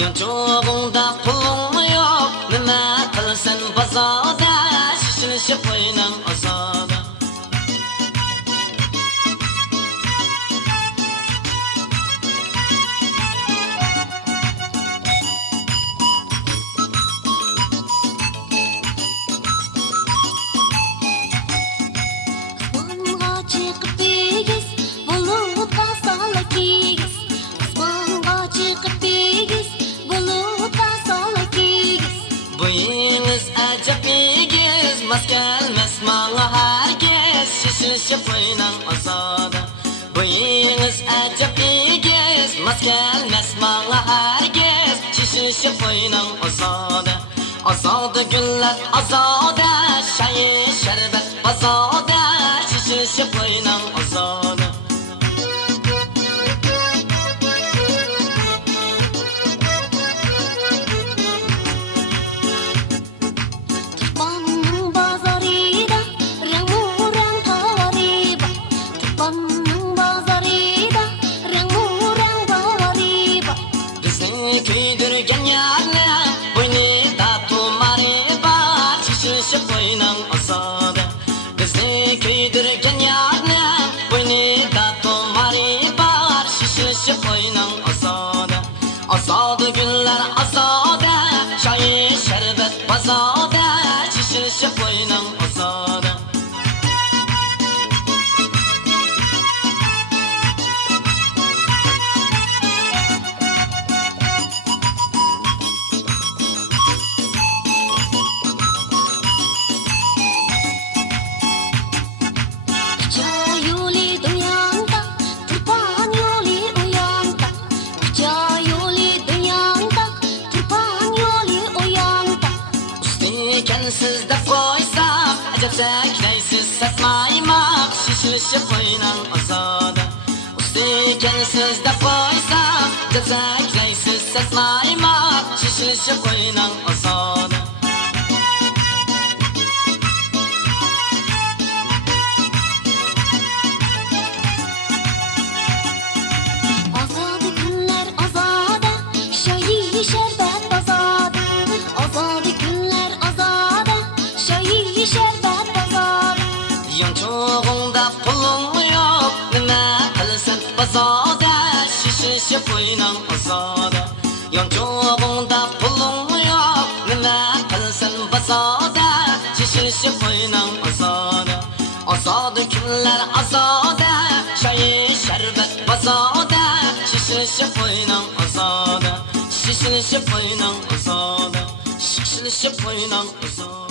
Yo'g'ingda puling yo'q, nima qilsin bozorda, shishilishib qo'yning ozoda. Buyingiz ajab egiz, mas kelmas manga hargiz, shishilishib qo'yning ozoda. Buyingiz ajab egiz, mas kelmas manga hargiz, shishilishib qo'yning ozoda. Ozoda gullar ozoda, shayi sharbat ozoda, shishilishib qo'yning ozoda. Kuydirgan yarni bo'ynida tumari bor, shishilishib qo'yning ozoda. Bizni kuydirgan yarni bo'ynida tumari bor, shishilishib qo'yning ozoda. Ozoda gullar ozoda, shayi sharbat ozoda, shishilishib qo'yning ozoda. Sizda qo'ysam, ajab saklaysiz satmaymoq, shishilishib qo'yning ozoda. Ustikan sizda qo'ysam, ajab saklaysiz satmaymoq, shishilishib qo'yning ozoda. Ozoda kunlar ozoda, shayi sharbat ozoda. Ozoda kunlar ozoda, shayi sharbat ozoda. Yo'g'ingda puling yo'q, nima qilsin bozorda, shishilishib qo'yning ozoda. Yo'g'ingda puling yo'q, nima qilsin bozorda, shishilishib qo'yning ozoda. Ozoda kunlar ozoda, shayi sharbat ozoda, shishilishib qo'yning ozoda. Shishilishib qo'yning ozoda, shishilishib qo'yning ozoda.